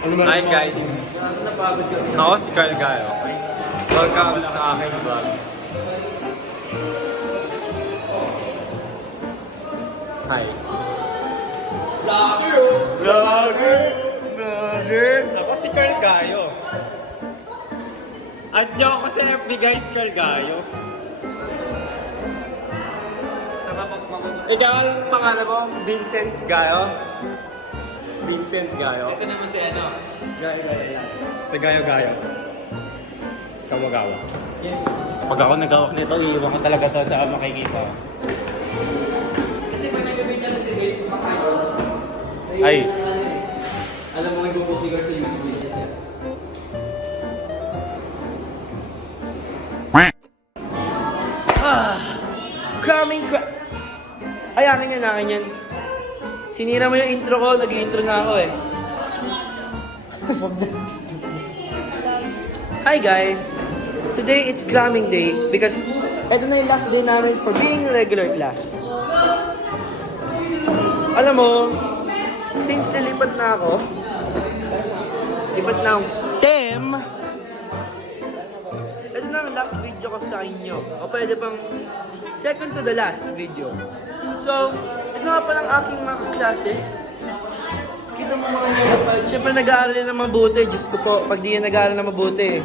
Hi guys! Ako si Carl Gayo. Welcome sa aking vlog. Hi. Vlogger! Ako si Carl Gayo. At nyo ako sa FB guys, Carl Gayo. Ikaw ang pangalan mo, Vincent Gayo. Vincent Gayo. Ito naman si ano? Gayo yan. Sa Gayo Gayo. Kamagawa. Pag ako nagawak nito, iiwan ko talaga to sa makikita. Kasi pag nag-video na si Dave, makayo. Ay. Alam mo, may pupusigar sa YouTube video siya. Ay, akin yan. Sinira mo yung intro ko, nag-intro na ako eh. Hi guys! Today it's cramming day because ito na yung last day namin for being regular class. Alam mo, since nilipat na ako STEM, ito na ang last video ko sa inyo. O pwede pang second to the last video. So, ito nga palang aking mga kaklase. Kita mo mga nagpapal. Siyempre nag-aaral na mabuti. Diyos ko po, pag di yan nag-aaral na mabuti.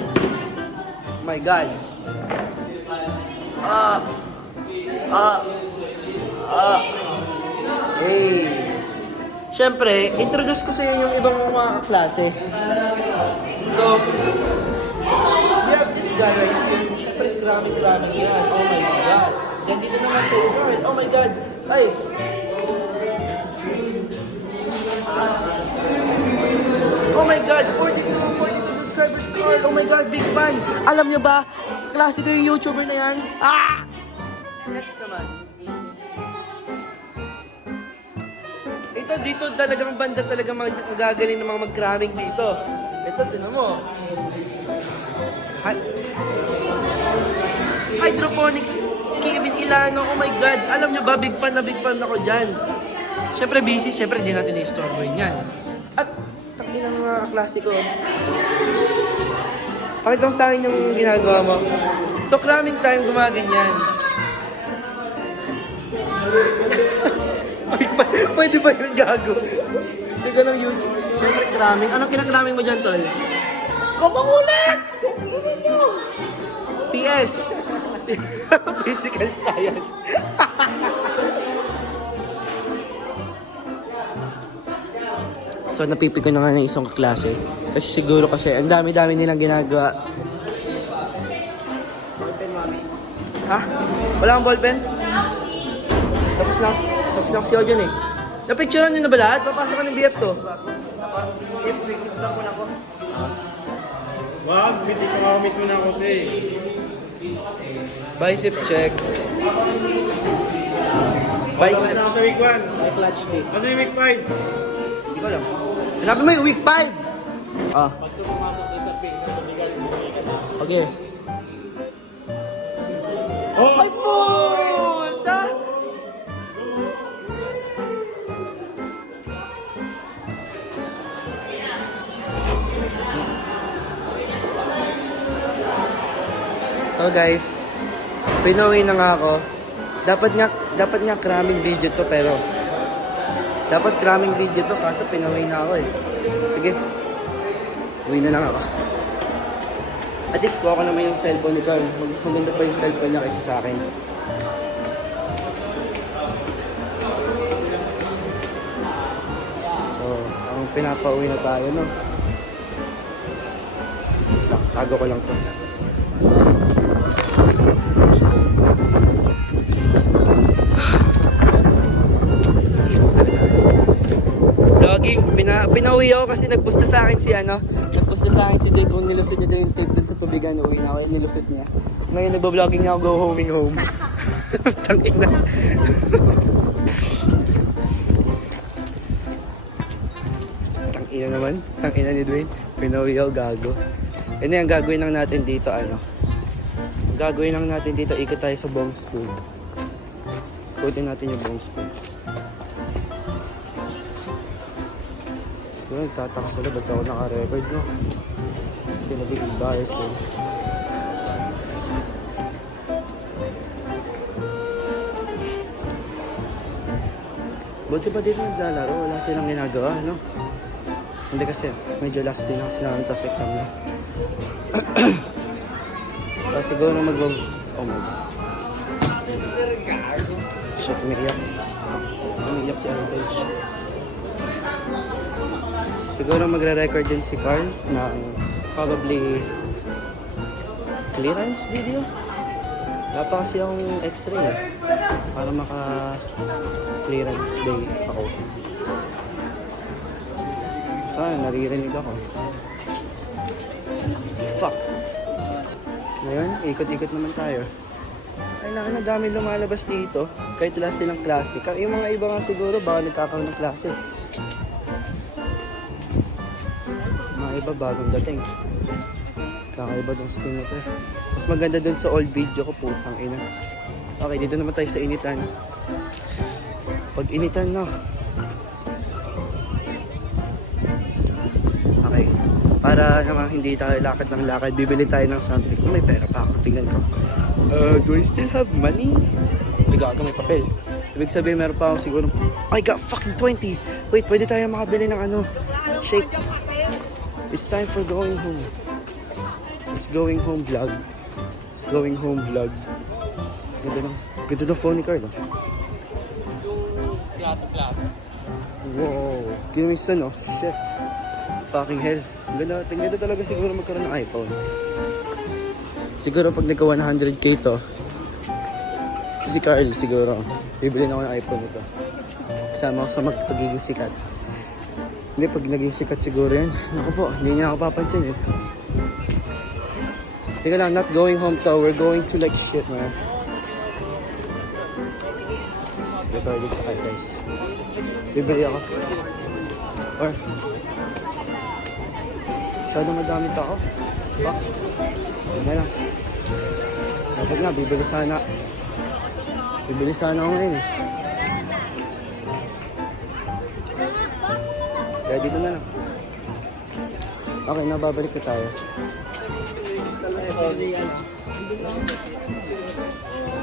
My God. Hey. Siyempre, introduce ko sa inyo yung ibang mga kaklase. So, we have this guy right here. Siyempre, grabe yan. Oh my God. Gandito naman tayo, Carl. Oh my God. Ay. Oh my God. 42 subscribers, Carl. Oh my God, big fan. Alam nyo ba, klase ko yung YouTuber na yan. Next naman. Ito, dito talagang banda talagang magagaling ng mga mag-cramming dito. Ito, tinan mo. Hydroponics, Kevin Ilano, oh my God. Alam nyo ba, big fan ako dyan. Siyempre busy, siyempre hindi natin i-storeboy yan. At, takin ng mga kaklase ko. Pakita mo sa akin yung ginagawa mo. So, cramming time, gumaganyan. Pwede ba yun gago? Hindi ka ng YouTube. Siyempre cramming. Anong kinakramming mo dyan, tol? Kumangulit! Kumangulit mo! PS. Physical science. So, napipi ko na nga ng isang kaklase. Kasi siguro kasi, ang dami-dami nilang ginagawa. Ballpen, mami. Ha? Wala kang ballpen? Tapos lang si Ojon eh. Napicturean nyo na ba lahat? Papasok ka ng BF to. If week 6 lang po na ko. Wag, hindi ko makamit mo na ako eh. Bicep check. Bicep. Ano sa week 1? May clutch case. Ano yung week 5? Hindi ko alam. Sinabi mo yung week 5! Okay. Oh! Ay puta! So guys, pinuwi na nga ako. Dapat nga cramming video to pero dapat cramming video to kaso pinuwi na ako eh. Sige. Uwi na lang ako. At least kuha ko naman yung cellphone ni Carl. Maganda pa yung cellphone niya kaysa sa akin. So, ang pinapauwi na tayo, no? Tago ko lang to. Vlogging, pinauwi ako kasi nagpusta sa akin si Dave kung nilusot niya daw yung tape dun sa tubigan. Uwi na ako, nilusot niya. Ngayon nagbo-vlogging niya ako, go home. Tangina. Tangina naman, tangina ni Dwayne. Pinauwi ako, gago. Yan yung gagawin lang natin dito, gagawin lang natin dito, ikot tayo sa Bong School. Ikutin natin yung Bong School. Siguro nagtataka sila, basta ako naka-record, no? It's gonna be embarrassing. Buti pa dito naglalaro, wala silang ginagawa, no? Hindi kasi, medyo last day na kasi namin, tapos exam na. Tapos siguro oh my God. Shit, umiiyak. Umiiyak si Arpage. Siguro magre-record din si Carl ng probably clearance video. Wala pa kasi akong x-ray eh. Para maka-clearance day ako. Saan? Naririnig ako. Fuck. Ngayon, ikot-ikot naman tayo. Ay na, dami lumalabas dito. Kahit wala silang klase. Yung mga iba nga siguro, baka nagkakaroon ng klase. Mga iba bagong dating. Kakaiba dong skin na to. Mas maganda dun sa old video ko, putang ina. Okay, dito naman tayo sa initan. Pag initan na. Okay. Para naman hindi tayo lakad ng lakad, bibili tayo ng something. Kung may pera pa ako, tingnan ko. Do I still have money? Bigaga, may papel. Ibig sabihin, meron pa ako siguro. I got fucking 20. Wait, pwede tayo makabili ng ano? Shake. It's time for going home. It's going home vlog. It's going home vlog. Ganda ng phone ni Carl. Wow. Gimmista no? Shit. Fucking hell. Ganda talaga siguro magkaroon ng iPhone. Siguro pag nagka 100k to, si Carl siguro, bibili na ako ng iPhone ito. Kasama ako sa magpagiging sikat. Hindi, pag naging sikat siguro yan. Naku po, hindi niya ako papansin eh. Tika lang, not going home to, we're going to like shit, man. Recorded sa kay guys. Bibili ako. Or, masyado madami pa ako. Bak, yun na lang. Dapat nga, bibili sana. Bibili sana ako ngayon eh. Kaya dito na lang. Okay, nababalik na tayo.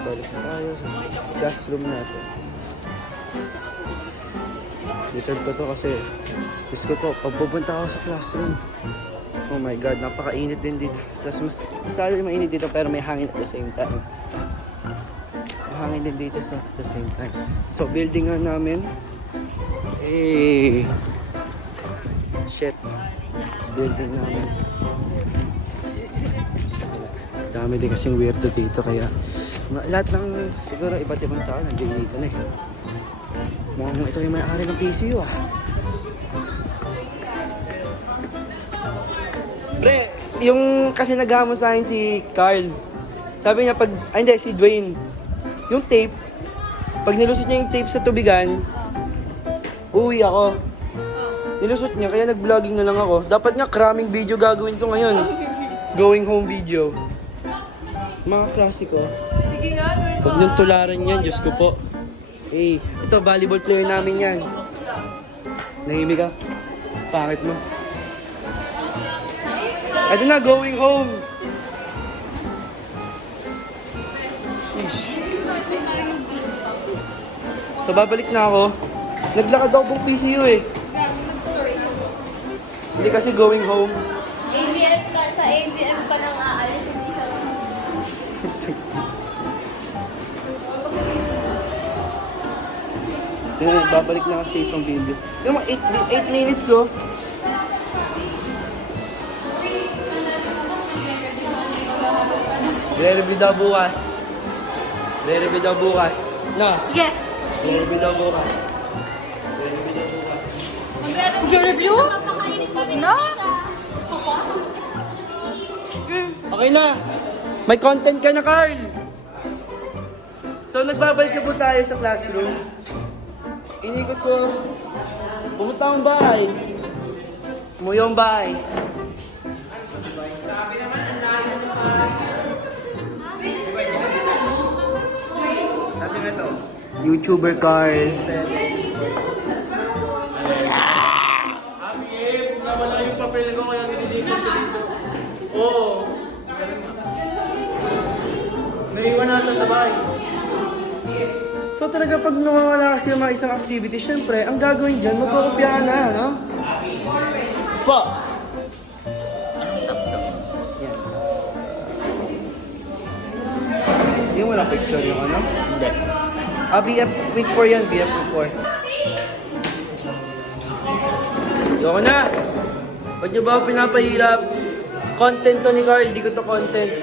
Balik na tayo sa classroom natin. Deserve ko to kasi gusto ko po, pag pupunta ako sa classroom, oh my god, napakainit din dito. Mas masali mainit dito pero may hangin at the same time. May hangin din dito at the same time. So building nga namin, shit, building namin. Dami din kasing weirdo dito kaya lahat ng siguro iba't ibang tao nandiyan dito na eh. Mukhang ito yung may-ari ng PCU ah. Pre, yung kasi naghamon sa akin si Carl. Sabi niya hindi, si Dwayne. Yung tape, pag nilusot niya yung tape sa tubigan, uwi ako. Nilusot niya, kaya nag-vlogging na lang ako. Dapat nga, cramming video gagawin ko ngayon. Going home video. Mga klasiko. Sige nga, Huwag niyong tularan yan, Diyos ko po. Ito, volleyball player namin yan. Nahimik ka? Pangit mo. Ito na, going home. Sheesh. So, babalik na ako. Naglakad ako pong PCU eh. Hindi kasi going home. ABM ka, sa ABM ka nang aalis, hindi sa... Babalik na kasi isang video. Yung mga 8 minutes oh. Re-review daw bukas. Re-review daw bukas. Na? Yes! Re-review daw bukas. Re-review daw bukas. Review? No? Okay na. May content ka na, Carl. So, nagbabalik na po tayo sa classroom. Inikot ko. Pumunta akong bahay. Umuwi akong bahay. Kasi ito. YouTuber Carl. nawala yung papel ko kaya nililipat ko dito. Oo. Naiwan natin sa bahay. So talaga pag nawawala kasi yung mga isang activity, syempre, ang gagawin dyan, magkukopyahan na, no? Pa! Yung wala picture yung ano? Hindi. BF week 4 yan, BF week 4. Yoko na! Ba't nyo ba ako pinapahirap? Content to ni Carl, di ko to content.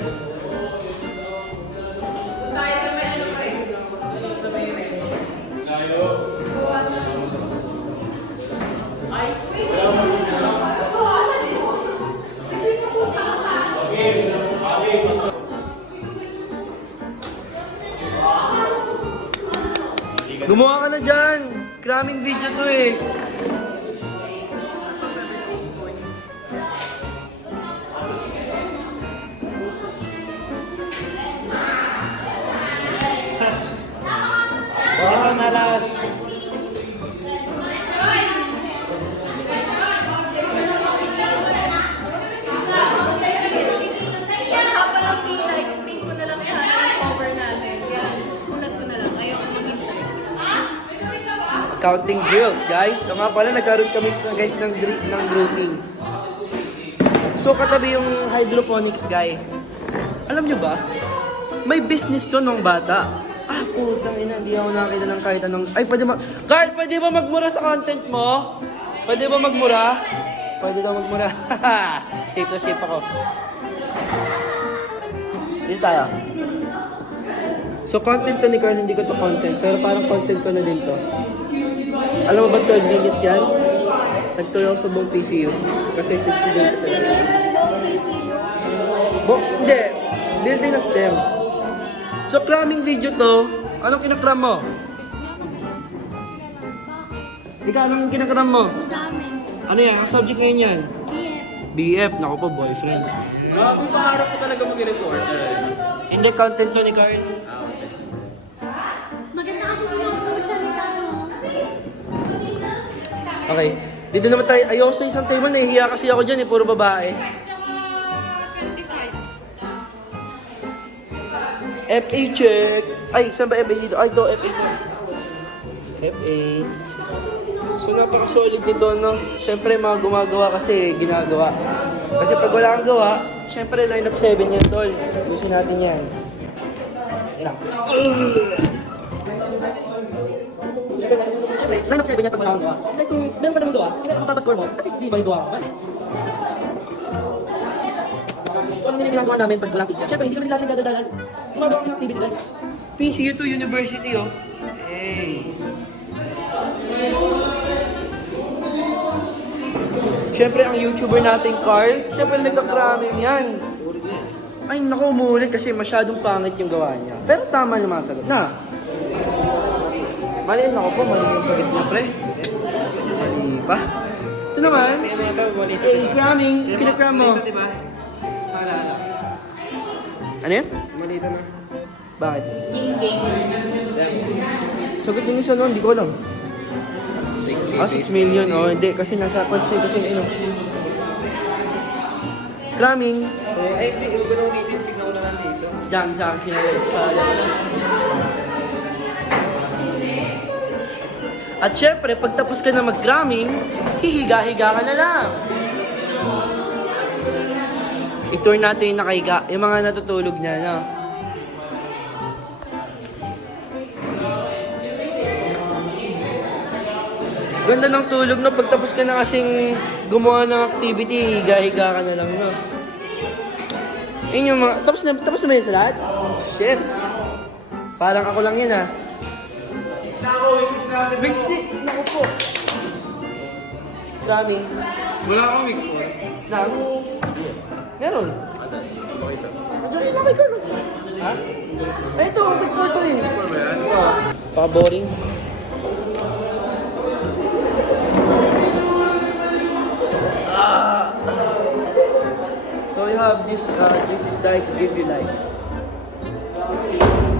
Gumawa ka na dyan! Cramming video to eh. Ito na last. Wala pa lang like, think ko na lang sana yung cover natin. Kaya sulat ko na lang. Ayoko maghintay. Counting drills, guys. So nga pala, nagkaroon kami guys ng grouping. So katabi yung hydroponics guy. Alam nyo ba? May business to nung bata. Ah, putang ina, hindi ako nakakita ng kahit anong... Ay, pwede Carl, pwede ba magmura sa content mo? Pwede ba magmura? Pwede daw magmura. Safe na safe ako. Dito tayo. So content to ni Carl, hindi ko to content. Pero parang content ko na din to. Alam mo ba 12 minutes yan? Nagtuloy ako sa buong PCU. Kasi 60 minutes. 12 minutes, long PCU. Hindi. Building na STEM. So, cramming video to. Anong kinakram mo? Ikaw, anong kinakram mo? Dami. Ano yan? Ang subject ngayon yan? BF. Naku po, boyfriend. Kung pangarap ko talaga mag-reporter. Hindi, content to ni Carl. Maganda kasi sila ang magsalita mo. Okay. Dito naman tayo. Ayoko sa isang table. Nahihiya kasi ako dyan eh. Puro babae. FA check. Ay, saan ba FA dito? Ay, ito, FA check. FA. So, napaka-solid nito, no? Siyempre, mga gumagawa kasi, ginagawa. Kasi pag wala kang gawa, siyempre, line up 7 yan, tol. Gusto natin yan. Yan lang. Siyempre, line up 7 yan pag wala kang gawa. Kahit kung meron ka naman gawa, kung meron kang papascore mo, at least di ba yung gawa mo? So, ano yung ginagawa namin pag walang teacher? Siyempre, hindi kami lagi dadadalan. Gumagawa kami ng activity guys. PCU2 University, oh. Hey. Siyempre, ang YouTuber natin, Carl, siyempre nagka-cramming yan. Ay, naku, umulit kasi masyadong pangit yung gawa niya. Pero tama yung mga sagot na. Mali, naku po, mali yung sagot niya, pre. Mali pa. Ito naman, cramming, pinakram mo. Malito, diba? Maalala. Ano yan? Malito na. Bakit? Sagot din isa noon, hindi ko alam. 6 million. Oh, hindi. Kasi nasa kasi ano. Cramming. So, hindi ko na ulitin. Tignan ko na lang dito. Jam, kinalog sa labas. At syempre, pag tapos ka na mag-cramming, hihiga-higa ka na lang. I-tour natin yung nakahiga, yung mga natutulog na, no? Ganda ng tulog, no? Pagtapos ka na kasing gumawa ng activity, higa-higa ka na lang, no? Yun yung mga... Tapos na ba yun sa lahat? Shit! Parang ako lang yan, ha? Week 6! Naku po! Cramming. Wala akong week Lang? Meron. Adyo yun ako ikaw. Ha? Ay, ito, week 4 to eh. Oo. Paka-boring. So you have this die to give you life.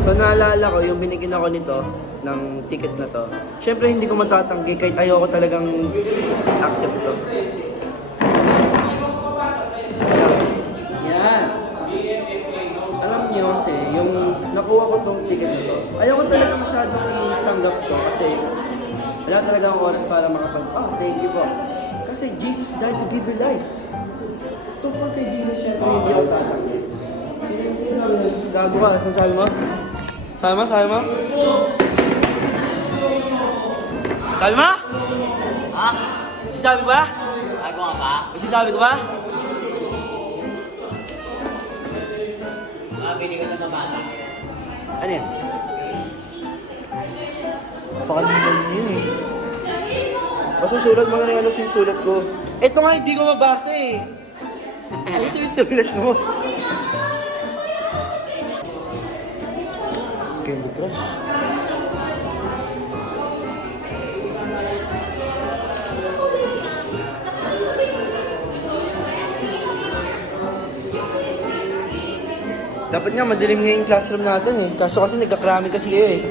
So naalala ko, yung binigyan ako nito, ng ticket na to. Siyempre hindi ko matatanggi kahit ayoko talagang accept to. tong ticket na to. Ayoko talaga masyadong itanggap to kasi wala talaga ang oras para thank you po. Kasi Jesus died to give you life. Tungkol kay Jesus siya kung hindi ako tatanggap. Gago ka, saan sabi mo? Sabi mo? Sabi mo? Sabi mo? Ha? Sabi ba? Ako nga ba? Sabi ko ba? Hindi ko na mabasa. Ano yan? Napakalimutan niya yun eh. Basta sulat mo na yung sulat ko. Ito nga hindi ko mabasa eh. Ano yung sulat mo? Candy Crush. Dapat nga madilim nga yung classroom natin eh. Kaso kasi nagkakrami kasi kayo eh.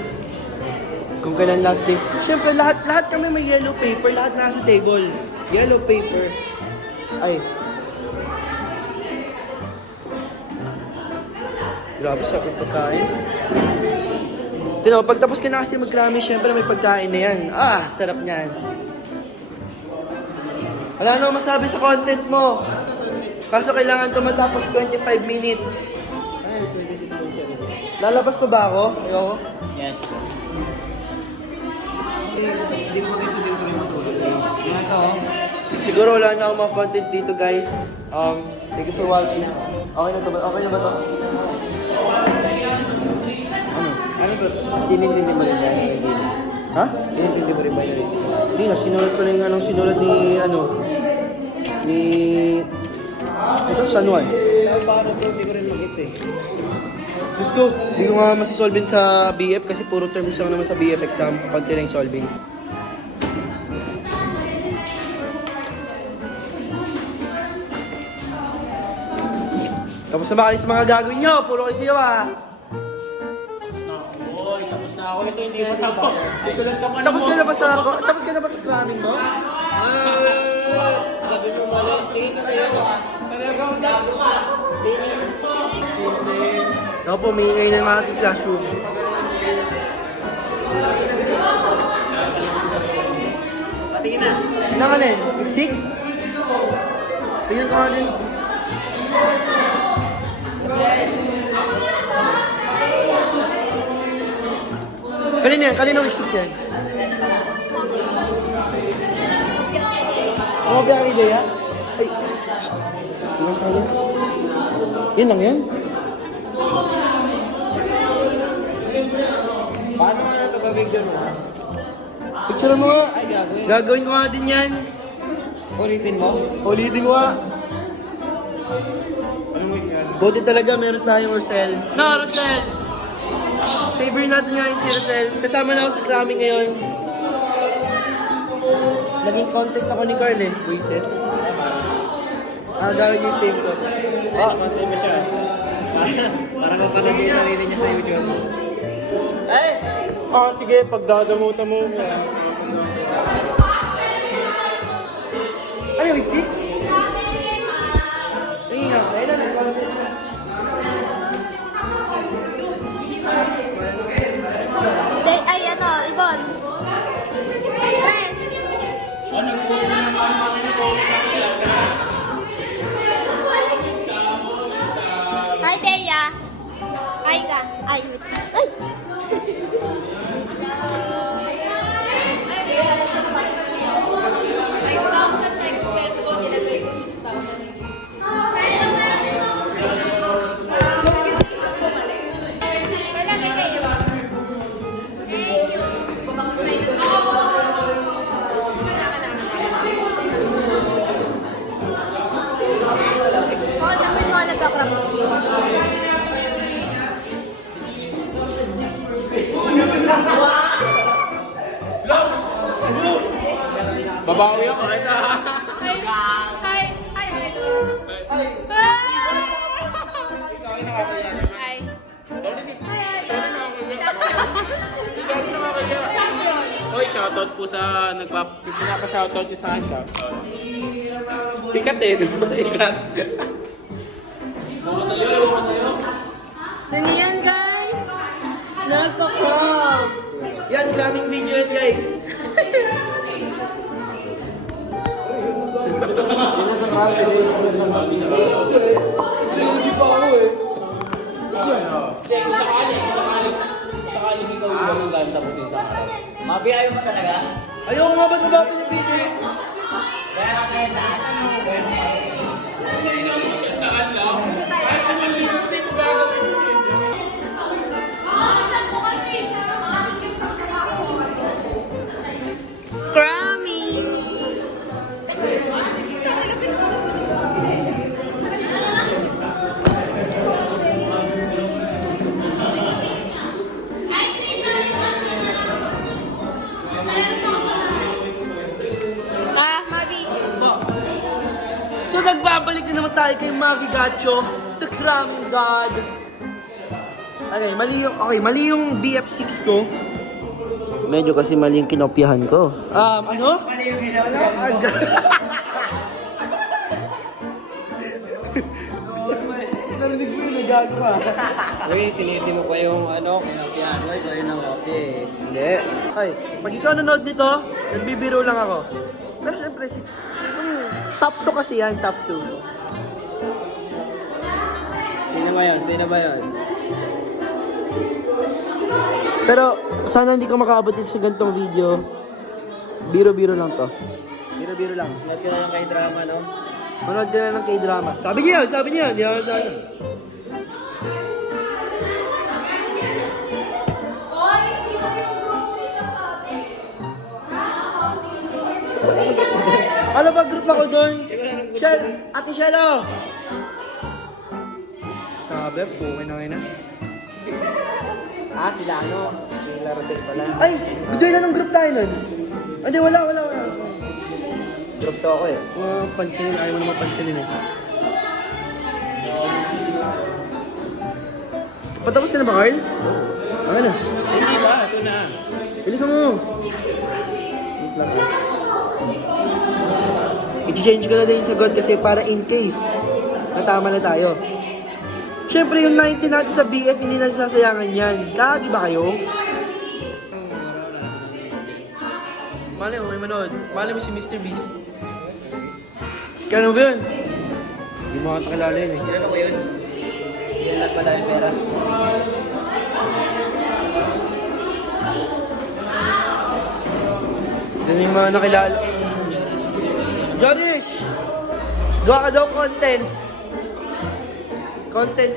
Kung kailan last day. Siyempre lahat kami may yellow paper. Lahat nasa table. Yellow paper. Ay. Grabe sa aking pagkain. Tino, pagtapos ka na kasi magkrami, siyempre may pagkain na yan. Ah, sarap niyan. Wala nang masabi sa content mo. Kaso kailangan ito matapos 25 minutes. Lalabas pa ba ako? Ayoko. Yes. Hindi mo rin sabihin ko rin masulat. Yan ito. Siguro wala na akong mga content dito guys. Thank you for watching. Okay na to ba? Okay na ba to? Ano to? Tinintindi mo rin yan. Ha? Tinintindi mo rin ba yun? Hindi nga, sinulat ko na yung anong sinulat ni ito, San Juan. Paano to? Hindi ko rin mag-hits eh. Diyos ko, hindi ko nga masisolving sa BF kasi puro terms lang naman sa BF exam. Konti lang yung solving. Tapos na ba kayo sa mga gagawin nyo? Puro kayo siya ah. Oy, tapos na ako. Ito hindi ko tapos. Sulat ka pa Tapos ka na ba sa kramin mo? Sabi mo mali. Tingin ka sa'yo. Talagang gasto ka. Ako po, may ingay na mga ating classroom. Patingin na. Ilan ka na yun? 6? Tingnan ko nga din. Kanina yan? Kanina week 6 yan? Ano ba ang ideya? Ay, ano sabi? Yun lang yan? Paano nga ito ka-video mo? Picture mo nga. Ay, gagawin. Gagawin ko nga din yan. Ulitin mo? Ulitin ko nga. Anong week yan? Buti talaga meron tayong Rosel. No, Rosel! Favor natin nga yung si Rosel. Kasama na ako sa cramming ngayon. Naging contact ako ni Carl eh. Buisit. Gawin niyo yung fame ko. Oh, pantay mo siya. Parang mapanood yung sarili niya sa YouTube. Eh! Sige, pagdadamutan mo. Ano, week 6? Ay, nga. Ayun na, content na. Ay, ano, Ibon. Press. Hi, Deya. Hi ka. Ay. Ay. Babawi ako, right? Hi! Hi! Hoy, shoutout po sa pinapa-shoutout niyo sa akin. Shoutout. Sikat eh, sikat. Dali yan, guys! Nagka-crop. Yan, cramming video yan guys. Hindi pa ako eh. Sakaling ikaw yung bagong gamit tapos yun sa araw. Mabiyayo mo talaga? Ayoko nga ba't mabapin yung video? Kaya ka kaya na. So nagbabalik na naman tayo kay Mavi Gacho, the cramming god. Okay, mali yung BF6 ko. Medyo kasi mali yung kinopyahan ko. Ano? Mali yung kinopyahan ko. Narinig mo yung nagagawa. Uy, sinisi mo pa yung kinopyahan mo. Ito yun ang copy eh. Hindi. Ay, pag ikaw nanood nito, nagbibiro lang ako. Pero syempre, top 2 kasi yan, top 2. So. Sino ba yun? Sino ba yun? Pero sana hindi ka makaabot dito sa ganitong video. Biro-biro lang to. Biro-biro lang. Lahat ka na lang kay drama, no? Manood ka na ng K-drama. Sabi niya yun. Hindi ako sa ano. Ano ba group ako doon? Ate Shelo! Sabi, okay na ngayon na. Sila Sila Rosel pala. Ay! Join na ng group tayo nun. Hindi, wala. Group to ako eh. Pansinin, ayaw mo naman pansinin eh. Patapos ka na ba, Carl? Ano na? Hindi ba? Ito na. Bilisan mo! Wait lang ah. I-change ko na din yung sagot kasi para in case natama na tayo. Siyempre yung 90 natin sa BF hindi na sasayangan yan. Kagi ba kayo? Malay mo, may manood. Malay mo si Mr. Beast. Kano ba yun? Hindi mo kakilala yun eh. Kailan ako yun? Kailan pa tayo pera? Hindi mo nakilala. Joris! Gawa ka daw content. Content.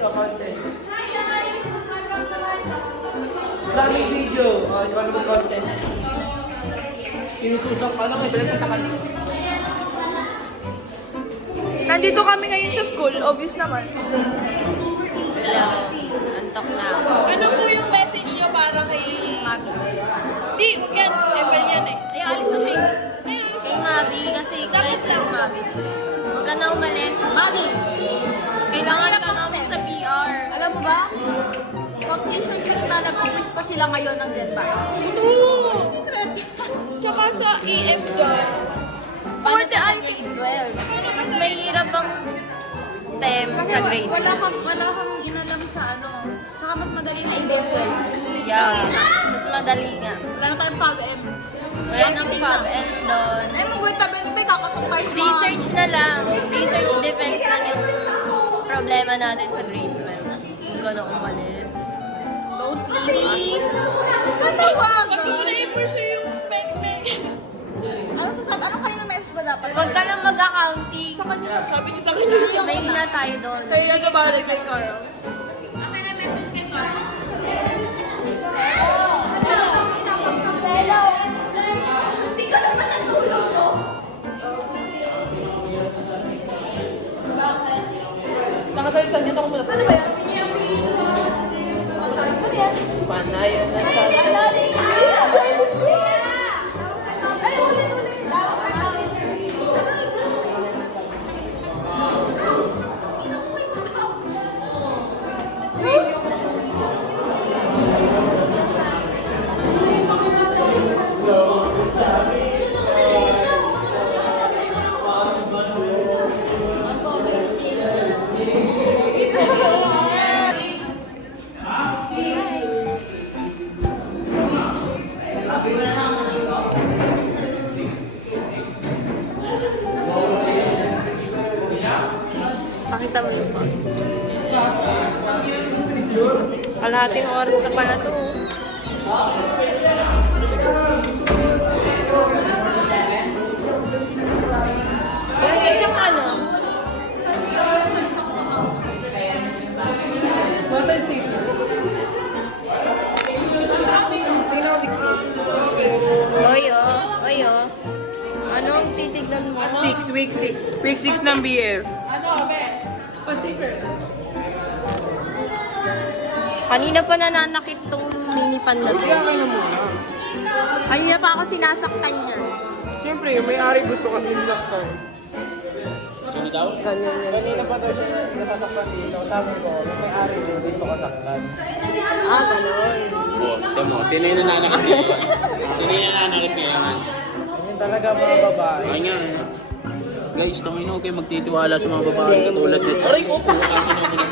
Maraming video. Ikaw naman content. Pinutusak ka lang eh. Nandito kami ngayon sa school, obvious naman. Hello. Antok na ako. Ano po yung message niyo para kay Mabi. Di, wag yan. Level yan eh. Ay, alis na siya. Kay Mabi kasi galit lang Mabi. Huwag ka na umalis. Mabi! Kailangan ka namin sa PR. Alam mo ba? Conclusion trip na nag-quiz pa sila ngayon ng Denmark. Ito! Tsaka sa EF daw. Paano ka sa grade 12? Mas mahirap ang STEM sa grade 12. Wala kang ginalam sa ano. Tsaka mas madali na i-12. Yeah, mas madali nga. Wala na tayong PAB-M. Wala nang PAB-M doon. Ay, mag-wait na ba? May kakatong tayo sa Research na lang. Research defense lang yung problema natin sa grade 12. Huwag ka na umalis. Don't please. Ano wag? Pag mo na i-pursue yung mek-mek. Ano kayo na message ba dapat? Huwag ka lang mag-accounting. Sa kanya, sabi niya sa kanya. May na tayo doon. Kaya ano ba kay Carl? Nakasalita niya ako muna. Ano ba yan? Panayan na tayo. Pakita mo yung pa. Kalahating oras na pala to. Kasi siyang ano? Oy, oh. Anong titignan mo? Week 6 ng BF. Kanina pa nananakit tong mini pan na to. Kanina pa ako sinasaktan niya. Siyempre, yung may-ari gusto kasi yung saktan. Sino daw? Ganyan yun. Kanina pa daw siya nasasaktan dito. Sabi ko, yung may-ari din gusto ka saktan. Ah, ganun. Ito mo, sino yung nananakit ngayon? Sino yung nananakit ngayon? Yun talaga mga babae. Ay nga. Guys, tangin na, kayo magtitiwala sa mga babae Hindi, katulad hindi. nito. Aray ko, putang ina mo naman.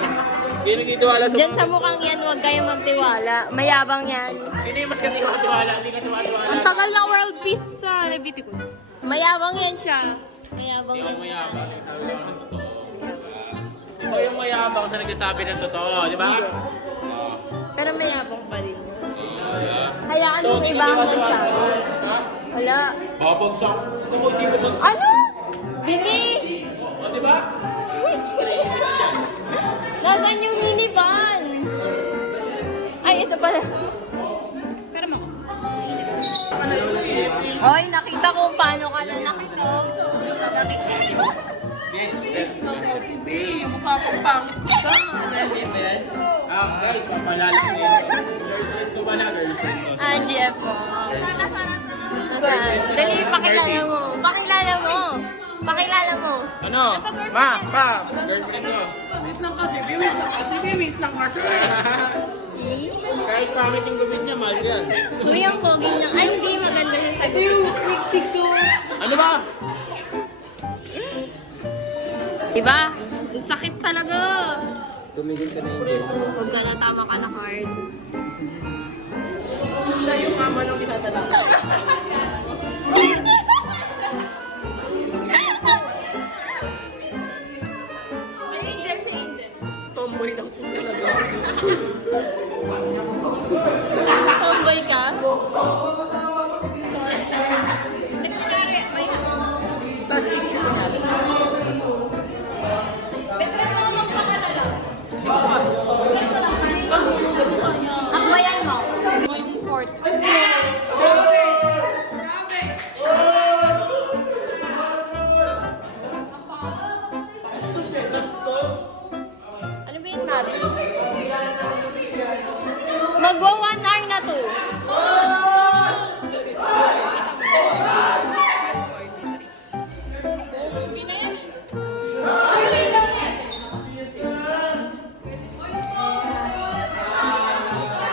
Kayo nagtitiwala sa Diyan mga... sa mukhang yan, huwag kayong magtiwala. Mayabang yan. Sino yung mas katiwala? Hindi katiwala. Ang tagal ng world peace sa Leviticus. Mayabang yan siya. Mayabang Hindi yan. ako mayabang. Sabi lang ng totoo. Iba yung mayabang sa nagsasabi ng totoo, di ba? Hindi. Oo. Pero mayabang pa rin. Hayaan mo iba ang magsabi. Ha? Wala. Babagsak. Ako hindi ko bagsak. Ano? Bini! O, di ba? Nasaan yung minivan? Ay, ito pala. Pero mo. Hoy, nakita ko paano ka lalaki to. Si Babe, mukha pang pangit ka. Guys, papalala ko yun. Girlfriend ko ba na? Girlfriend ko. Ah, GF mo. Saan? Dali, pakilala mo. Pakilala mo. Pakilala mo. Ano? Ma, pa, girlfriend ko. Wait lang kasi, wait lang kasi. Eh? Kahit pangit yung gawin niya, mahal yan. Uy, ang pogi niya. Ay, hindi maganda yung Ito sagot. yung week 6 yung... Ano ba? Diba? Ang sakit talaga. Tumigil ka na yun. Huwag ka na, tama ka na hard. Siya yung mama ng dinadala ko. Tomboy lang po talaga. Tomboy ka? Tapos picture niya. Akbayan mo. Ano ba yun, Mabi? Magwa 1 hour na to.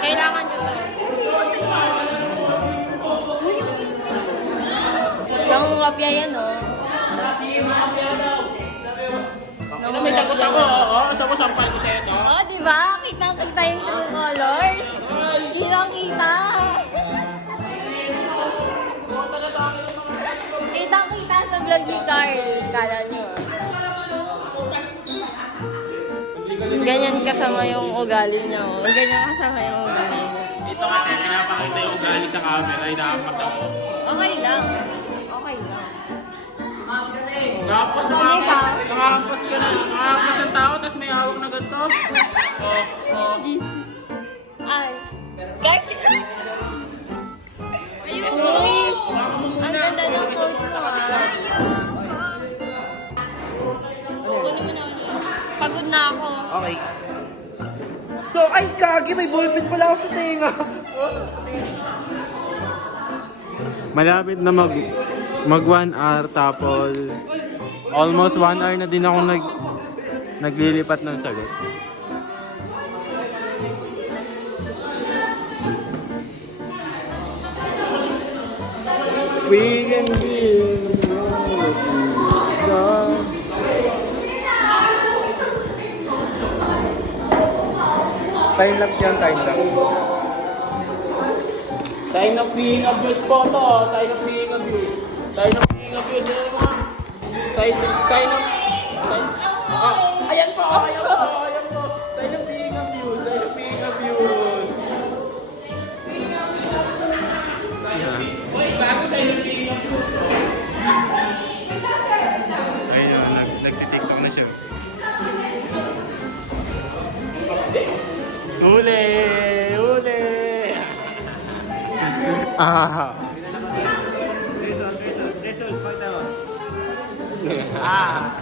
Kailangan nyo to. Nangungapya yan, oh. Ano may sagot ako? Oo, sa ko sampal ko sa'yo to. Oh, di ba? Kitang-kita yung true colors. Kitang-kita. Kitang-kita sa vlog ni Carl. Kala nyo, ah. Ganyan kasama yung ugali niya, oh. Ganyan kasama yung ugali niya. Dito kasi pinapakita yung ugali sa camera, inaampas ako. Okay lang. Okay lang. Nakakpas ka na. Nakakpas ng tao, tapos may hawak na ganito. Oh. Ay. Guys! Uy! Ang ganda ng quote mo, ah. Kunin mo na ulit. Pagod na ako. Okay. So, ay, kagi, may ballpen pala ako sa tenga. Malapit na mag 1 hour tapos almost 1 hour na din ako naglilipat ng sagot. We can be Time lapse yan, time lapse. Sign of being abused po to. Sign of being abused. Sign of being abused. Sign of... Ayan po, ayan po, ayan po. Sa ilang being ang views, sa ilang being ang views. Ayun, nagtitiktok na siya. Uli! Uli! Ah! Rizal, pagta mo. Ah!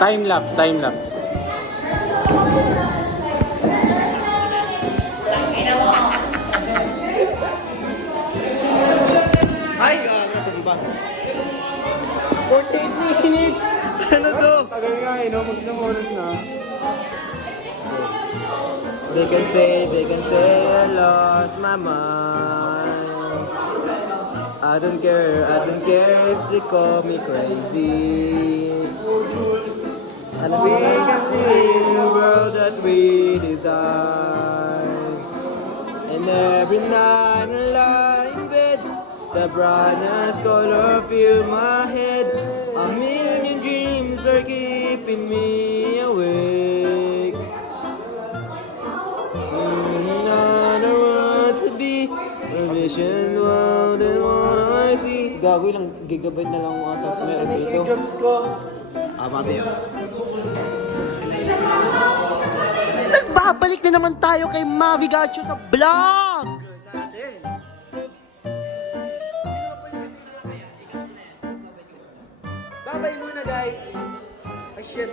Time lapse, time lapse. Ay, gago ba? 48 minutes! Ano to? Tagal nga eh, no? Magsamulat na. They can say I lost my mind. I don't care if they call me crazy. And we can live in a world that we desire. And every night I lie in bed, the brightest color fill my head. A million dreams are keeping me awake. I don't want to be a vision more than what I see. Gago lang, gigabyte na lang ang atat meron dito. Jobs ko. Mami. Nagbabalik na naman tayo kay Mavi Gacho sa vlog! Bye-bye muna guys. Ay shit.